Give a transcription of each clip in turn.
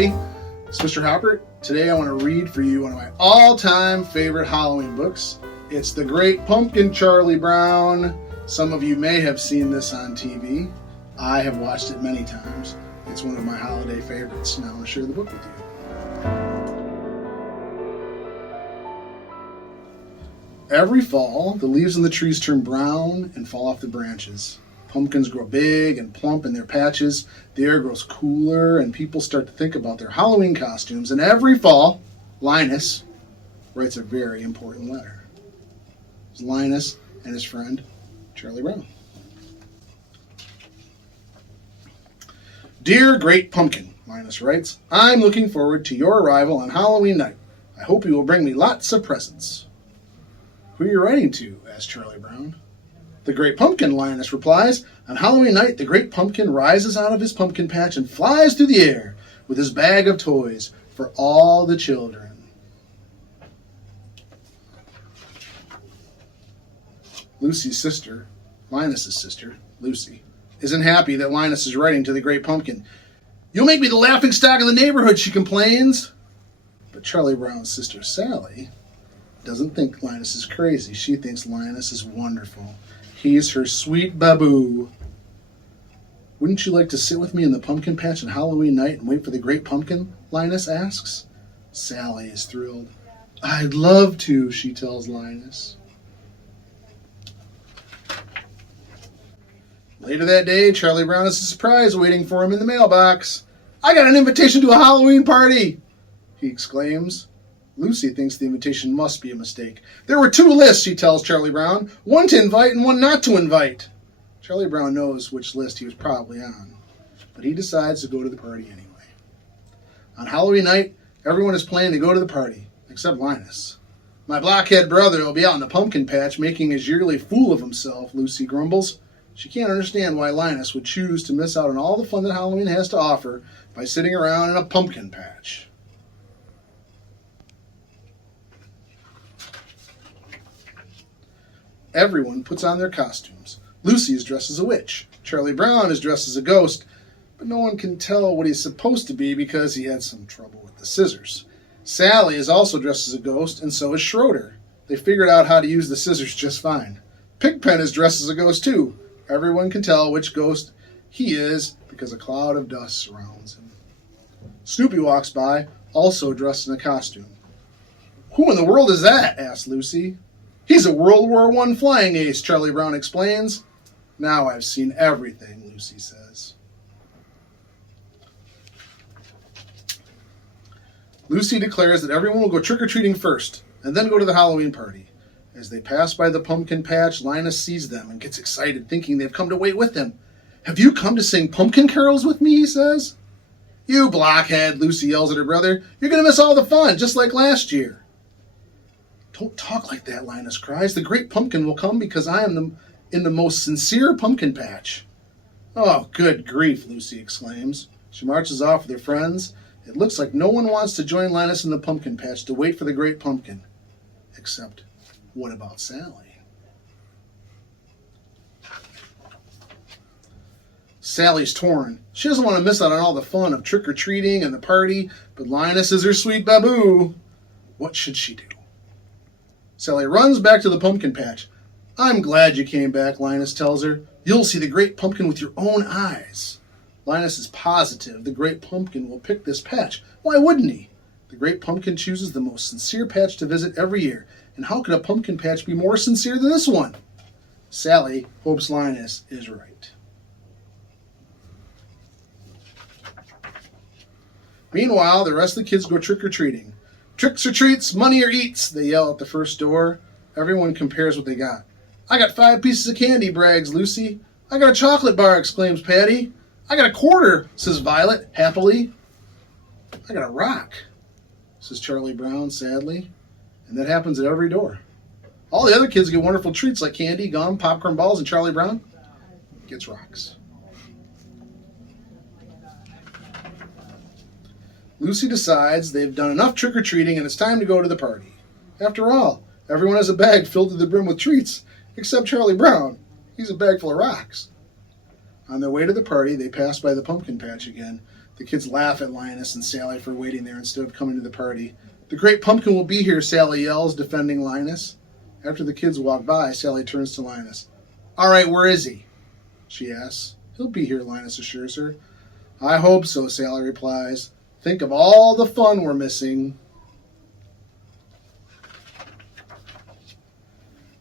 everybody. It's Mr. Hopper. Today I want to read for you one of my all-time favorite Halloween books. It's The Great Pumpkin, Charlie Brown. Some of you may have seen this on TV. I have watched it many times. It's one of my holiday favorites. Now I want to share the book with you. Every fall, the leaves on the trees turn brown and fall off the branches. Pumpkins grow big and plump in their patches. The air grows cooler and people start to think about their Halloween costumes. And every fall, Linus writes a very important letter. It's Linus and his friend, Charlie Brown. Dear Great Pumpkin, Linus writes, I'm looking forward to your arrival on Halloween night. I hope you will bring me lots of presents. Who are you writing to? Asked Charlie Brown. The Great Pumpkin, Linus replies. On Halloween night, the Great Pumpkin rises out of his pumpkin patch and flies through the air with his bag of toys for all the children. Lucy's sister, Linus's sister, Lucy, isn't happy that Linus is writing to the Great Pumpkin. You'll make me the laughingstock of the neighborhood, she complains. But Charlie Brown's sister, Sally, doesn't think Linus is crazy. She thinks Linus is wonderful. He's her sweet baboo. Wouldn't you like to sit with me in the pumpkin patch on Halloween night and wait for the Great Pumpkin? Linus asks. Sally is thrilled. I'd love to, she tells Linus. Later that day, Charlie Brown has a surprise waiting for him in the mailbox. I got an invitation to a Halloween party, he exclaims. Lucy thinks the invitation must be a mistake. There were two lists, she tells Charlie Brown. One to invite and one not to invite. Charlie Brown knows which list he was probably on, but he decides to go to the party anyway. On Halloween night, everyone is planning to go to the party, except Linus. My blockhead brother will be out in the pumpkin patch making his yearly fool of himself, Lucy grumbles. She can't understand why Linus would choose to miss out on all the fun that Halloween has to offer by sitting around in a pumpkin patch. Everyone puts on their costumes. Lucy is dressed as a witch. Charlie Brown is dressed as a ghost, but no one can tell what he's supposed to be because he had some trouble with the scissors. Sally is also dressed as a ghost, and so is Schroeder. They figured out how to use the scissors just fine. Pigpen is dressed as a ghost too. Everyone can tell which ghost he is because a cloud of dust surrounds him. Snoopy walks by, also dressed in a costume. Who in the world is that? Asks Lucy. He's a World War I flying ace, Charlie Brown explains. Now I've seen everything, Lucy says. Lucy declares that everyone will go trick-or-treating first, and then go to the Halloween party. As they pass by the pumpkin patch, Linus sees them and gets excited, thinking they've come to wait with him. Have you come to sing pumpkin carols with me, he says. You blockhead, Lucy yells at her brother. You're going to miss all the fun, just like last year. Don't talk like that, Linus cries. The Great Pumpkin will come because I am in the most sincere pumpkin patch. Oh, good grief, Lucy exclaims. She marches off with her friends. It looks like no one wants to join Linus in the pumpkin patch to wait for the Great Pumpkin. Except, what about Sally? Sally's torn. She doesn't want to miss out on all the fun of trick-or-treating and the party, but Linus is her sweet baboo. What should she do? Sally runs back to the pumpkin patch. I'm glad you came back, Linus tells her. You'll see the Great Pumpkin with your own eyes. Linus is positive the Great Pumpkin will pick this patch. Why wouldn't he? The Great Pumpkin chooses the most sincere patch to visit every year. And how could a pumpkin patch be more sincere than this one? Sally hopes Linus is right. Meanwhile, the rest of the kids go trick-or-treating. Tricks or treats, money or eats, they yell at the first door. Everyone compares what they got. I got 5 pieces of candy, brags Lucy. I got a chocolate bar, exclaims Patty. I got a quarter, says Violet, happily. I got a rock, says Charlie Brown, sadly. And that happens at every door. All the other kids get wonderful treats like candy, gum, popcorn balls, and Charlie Brown gets rocks. Lucy decides they've done enough trick-or-treating and it's time to go to the party. After all, everyone has a bag filled to the brim with treats, except Charlie Brown. He's a bag full of rocks. On their way to the party, they pass by the pumpkin patch again. The kids laugh at Linus and Sally for waiting there instead of coming to the party. The Great Pumpkin will be here, Sally yells, defending Linus. After the kids walk by, Sally turns to Linus. All right, where is he? She asks. He'll be here, Linus assures her. I hope so, Sally replies. Think of all the fun we're missing.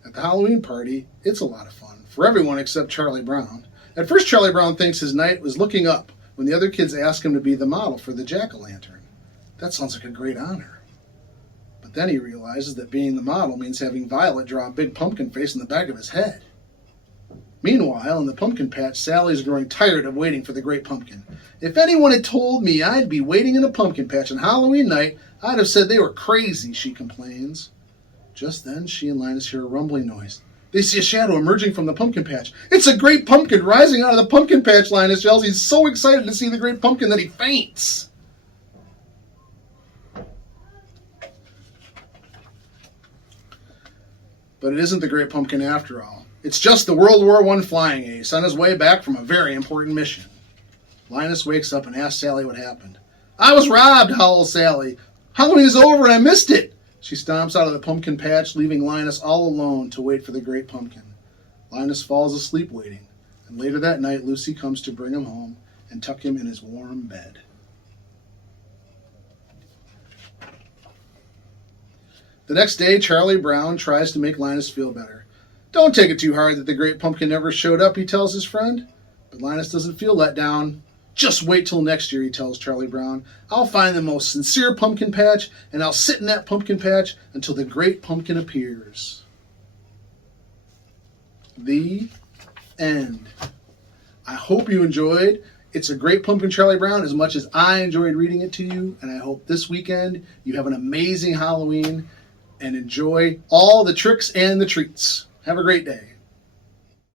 At the Halloween party, it's a lot of fun, for everyone except Charlie Brown. At first, Charlie Brown thinks his night was looking up when the other kids ask him to be the model for the jack-o'-lantern. That sounds like a great honor. But then he realizes that being the model means having Violet draw a big pumpkin face in the back of his head. Meanwhile, in the pumpkin patch, Sally is growing tired of waiting for the Great Pumpkin. If anyone had told me I'd be waiting in a pumpkin patch on Halloween night, I'd have said they were crazy, she complains. Just then, she and Linus hear a rumbling noise. They see a shadow emerging from the pumpkin patch. It's a great pumpkin rising out of the pumpkin patch, Linus yells. He's so excited to see the great pumpkin that he faints. But it isn't the great pumpkin after all. It's just the World War I flying ace on his way back from a very important mission. Linus wakes up and asks Sally what happened. I was robbed, howls Sally. Halloween is over and I missed it. She stomps out of the pumpkin patch, leaving Linus all alone to wait for the great pumpkin. Linus falls asleep waiting, and later that night Lucy comes to bring him home and tuck him in his warm bed. The next day, Charlie Brown tries to make Linus feel better. Don't take it too hard that the great pumpkin never showed up, he tells his friend. But Linus doesn't feel let down. Just wait till next year, he tells Charlie Brown. I'll find the most sincere pumpkin patch, and I'll sit in that pumpkin patch until the great pumpkin appears. The end. I hope you enjoyed It's a Great Pumpkin, Charlie Brown, as much as I enjoyed reading it to you, and I hope this weekend you have an amazing Halloween and enjoy all the tricks and the treats. Have a great day.